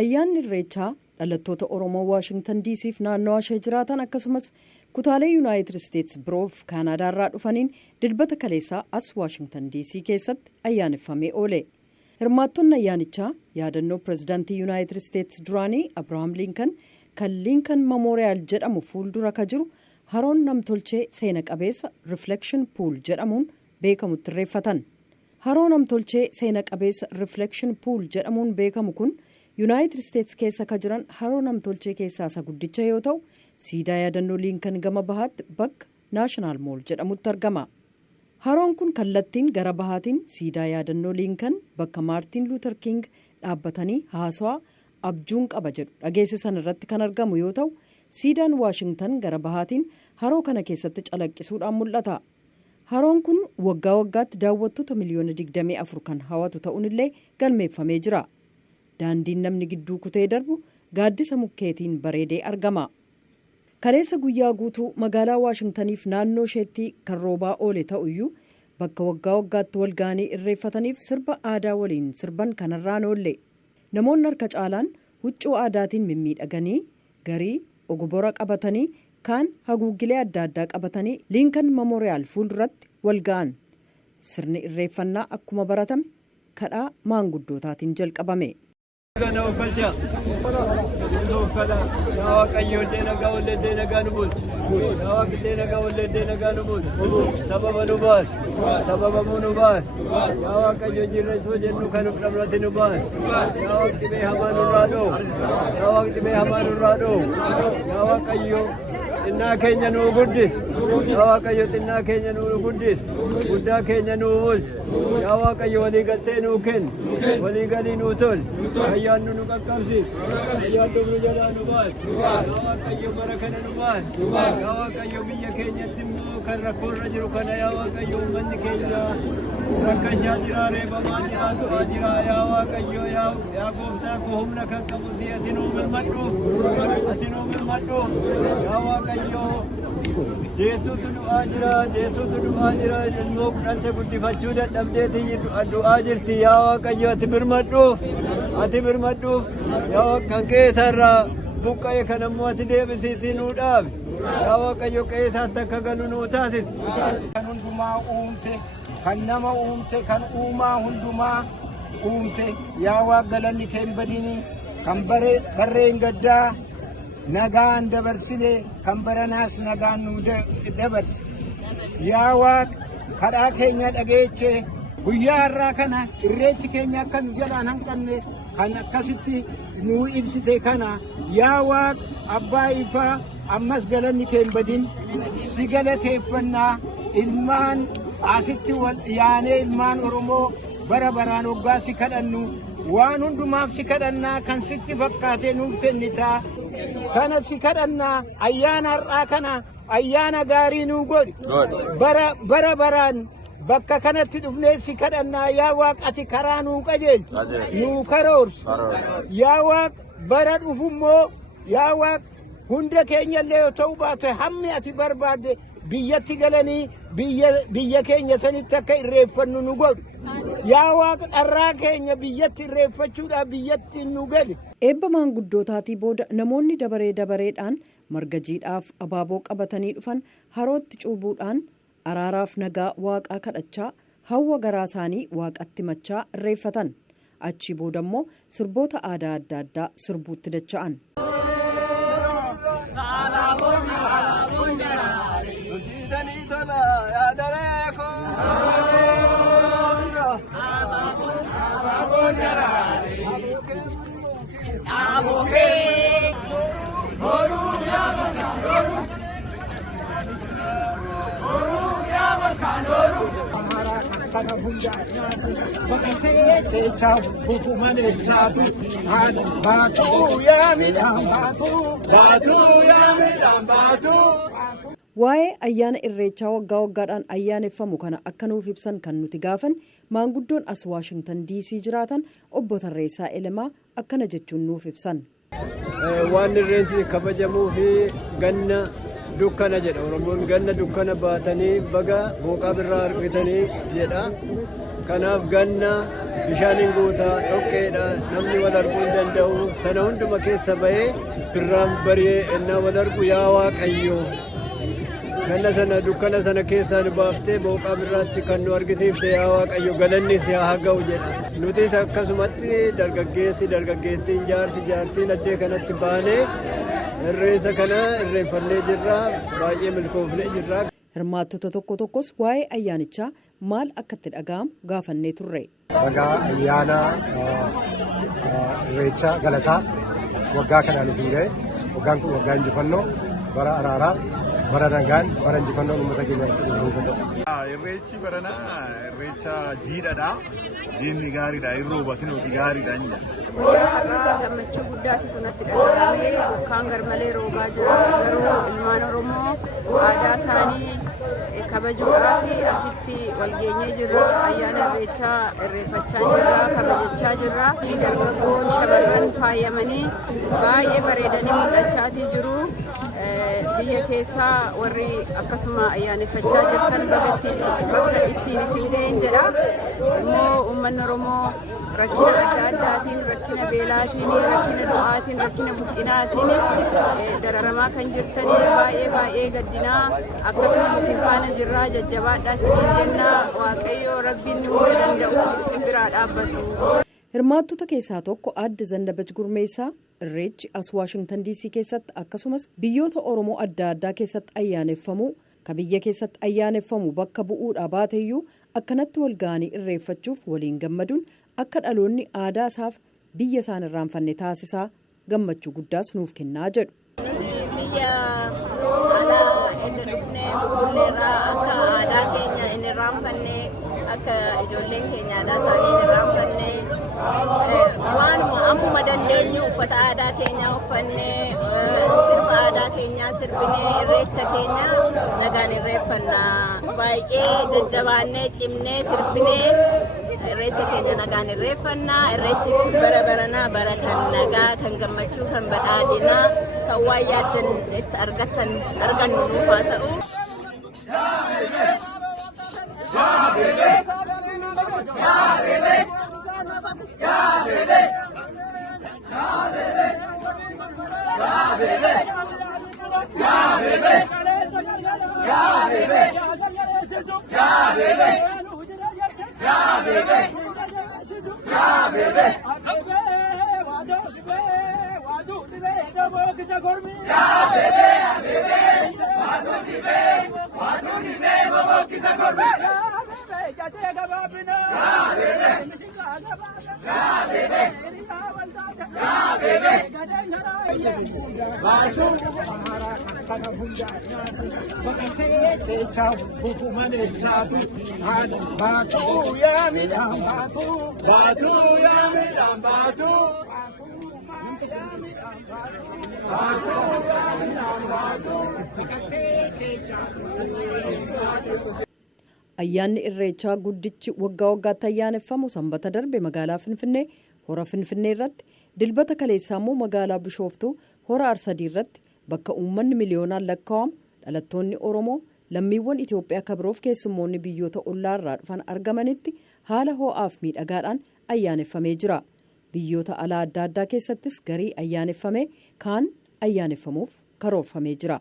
Ayyaanni Irreechaa dhalattoota Oromoo Waashingtan DC'f naannoo ishee jiraatan akkasumas kutaalee Yuunaayitid Isteets biroof Kaanaadaarraa dhufaniin dilbata kaleessaa as Waashingtan DC keessatti ayyaaneffamee oole. Hirmaattonni ayyaanichaa yaadannoo pirezidaantii Yuunaayitid Isteets duraanii Abirahaam Liinkan kan Liinkan Memoriyaal jedhamu fuuldura ka jiru haroon namtolchee seena qabeessa Reflection Pool jedhamuun beekamutti irreeffatan. Haroo namtolchee seena qabeessa Reflection Pool jedhamuun beekamu kun Yuunaayitid Isteets keessa ka jiran haroo namtolchee keessaa isa guddicha yoo ta'u, siidaa yaadannoo Liinkan gama bahaatti bakka Naashinaal Mool jedhamutti argama. Haroon kun kallattiin gara bahaatiin siidaa yaadannoo Liinkan bakka Maartiin Luuter King dhaabbatanii haasawaa abjuun qaba jedhu dhageessisan irratti kan argamu yoo ta'u, siidaan Waashingtan gara bahaatiin haroo kana keessatti calaqqisuudhaan mul'ata. Haroon kun waggaa waggaatti daawwattoota miliyoona 24 kan hawatu ta'uun illee galmeeffamee jira. Daandiin namni gidduu kutee darbu gaaddisa mukkeetiin bareedee argama. Kaleessa guyyaa guutuu magaalaa Waashingtaniif naannoo isheetti kan roobaa oole ta'uyyuu bakka waggaa waggaatti walga'anii irreeffataniif sirba aadaa waliin sirban kanarraan oolle. Namoonni harka caalaan huccuu aadaatiin mimmiidhaganii garii ogobora qabatanii kaan haguuggilee adda addaa qabatanii Liinkan Memoriyaal fuulduratti walga'an. Sirni irreeffannaa akkuma baratame kadhaa maanguddootaatiin jalqabame. Xinnaa keenya nuu guddis, yaa Waaqayyo xinnaa keenya nuu guddis, guddaa keenya nuu bulchu, yaa Waaqayyo walii galtee nuu kennu, walii galii nuu tol, ayyaannu nu qaqqabsiis, ayyaannu nu jalaa nu baas, yaa Waaqayyo bara kana nu baas, yaa Waaqayyo biyya keenyatti immoo kan rakkoorra jiru kana yaa Waaqayyo uummanni keenya rakkachaa jira, reebamaa jira, du'aa jira, yaa Waaqayyo yaa gooftaa koo humna kan qabu si ati nuu milmadhu, ati nuu milmadhu, yaa Waaqayyo. Jeesuutu du'aa jira ilmoo kudhante guddifachuu dadhabdeetii du'aa jirti yaa Waaqayyo ati birmadhuuf yaa kan keessarraa buqqa'e kan ammoo ati deebisiitii nuu dhaabe yaa Waaqayyo keessaatti akka galu nuu taasise. Kan hundumaa uumte kan nama uumte kan uumaa hundumaa uumte yaa Waaqa galanni kee hin badini kan barreen gaddaa nagaan dabarsine kan baranaas nagaan nu dabarse yaa Waaq kadhaa keenya dhageeche guyyaa har'aa kana irreechi keenya akka nu jalaan hanqanne kan akkasitti nu ibsite kana yaa Waaq abbaa ifaa ammas galanni kee hin badin si galateeffannaa ilmaan asitti wal yaanee ilmaan Oromoo bara baraan hoggaa si kadhannu waan hundumaaf si kadhannaa kan sitti fakkaatee nuuf kennitaa kana si kadhannaa ayyaana har'aa kana ayyaana gaarii nuu godhi bara baraan bakka kanatti dhufnee si kadhannaa yaa Waaq ati karaa nuu qajeelchi nuu karoorsi yaa Waaq bara dhufummoo yaa Waaq hunda keenya illee yoo ta'u baate hammi ati barbaadde biyyatti galanii biyya keenya sanitti akka irreeffannu nu godhu yaa Waaqa dharraa keenya biyyatti irreeffachuudhaaf biyyatti nu gali. Eebba maanguddootaatii booda namoonni dabareedhaan marga jiidhaaf abaaboo qabatanii dhufan harootti cuubuudhaan araaraaf nagaa Waaqaa kadhachaa hawwa garaa isaanii Waaqatti machaa irreeffatan. Achii booda immoo sirboota aadaa adda addaa sirbuutti dacha'an. Waa'ee ayyaana irreechaa waggaa waggaadhaan ayyaaneffamu kana akka nuuf ibsan kan nuti gaafan maanguddoon as Waashingtan DC jiraatan obbo Tarreessaa Elemaa akkana jechuun nuuf ibsan. Waan irreensi kabajamuu fi ganna dukkana jedha Oromoon ganna dukkana baatanii baga booqaa birraa argatanii jedha. kanaaf ganna bishaaniin guutaa dhoqqeedha namni wal arguu hin danda'u sana hunduma keessa bahee birraan bari'ee ennaa wal argu yaa waaqayyo ganna sana dukkana sana keessaa nu baaftee booqaa birraatti kan nu argisiifte yaa waaqayyo galanni si haa ga'u jedha nutis akkasumatti dargaggeettiin jaartiin addee kanatti baanee irreessa kana irreeffannee jirra baay'ee milkoofnee jirra. Hirmaattota tokkos waa'ee ayyaanichaa maal akka itti dhaga'amu gaafannee turre. Bagaa ayyaana irreechaa galataa waggaa kanaan isin ga'e waggaan kun waggaa injifannoo bara araaraa bara nagaan bara injifannoo uummata keenya irreechi baranaa irreecha jiidhaadha. Jiinni gaariidha irroo bakkinuuti gaariidha inni. Har'aa gammachuu guddaatu natti dhaga'amee bokkaan garmalee roobaa jira garuu ilmaan Oromoo aadaa isaanii kabajuudhaaf asitti walgeenyee jirra ayyaana irreechaa irreeffachaa jirra kabajachaa jirra dargaggoon shamarran faayamanii baay'ee bareedanii mul'achaatii jiru. Biyya keessaa warri akkasuma ayyaaneffachaa jirtan bakka ittiin isin ga'een jedha immoo uummanni Oromoo rakkina adda addaatiin rakkina beelaatiin rakkina du'aatiin rakkina buqqinaatiin dararamaa kan jirtanii baay'ee gaddinaa akkasuma isin faana jirraa jajjabaadhaa isiniin jennaa waaqayyo rabbiin ni humna danda'u isin biraa dhaabbatu. Hirmaattota keessaa tokko aadde Zannabach Gurmeessaa irreechi as Waashingtan DC keessatti akkasumas biyyoota Oromoo adda addaa keessatti ayyaaneffamu ka biyya keessatti ayyaaneffamu bakka bu'uudhaa baateyyuu akkanatti wal ga'anii irreeffachuuf waliin gammaduun akka dhaloonni aadaa isaaf biyya isaan irraanfanne taasisaa gammachuu guddaas nuuf kennaa jedhu. Biyya alaa inni dhufnee bu'uuleerraa akka aadaa keenya inni irraanfanne akka ijoolleen keenya aadaa isaanii inni irraanfanne waanuma ammuma dandeenyu uffata aadaa keenyaa uffannee sirba aadaa keenyaa sirbinee irreecha keenya nagaan irreeffannaa baay'ee jajjabaannee cimnee sirbinee irreecha keenya nagaan irreeffannaa irreechi bara baranaa bara kan nagaa kan gammachuu kan badhaadhinaa kan waan yaaddan itti argannu nuuf haa ta'u. Ayyaanni irreechaa guddichi waggaa waggaatti ayyaaneffamu sanbata darbe magaalaa Finfinnee hora Finfinnee irratti dilbata kaleessaa immoo magaalaa Bishooftuu hora Arsadii irratti bakka uummanni miliyoonaan lakkaa'amu dhalattoonni Oromoo lammiiwwan Itoophiyaa kabiroof keessummoonni biyyoota ollaarraa dhufan argamanitti haala ho'aaf miidhagaadhaan ayyaaneffamee jira. Biyyoota alaa adda addaa keessattis garii ayyaaneffamee kaan ayyaaneffamuuf karoorfamee jira.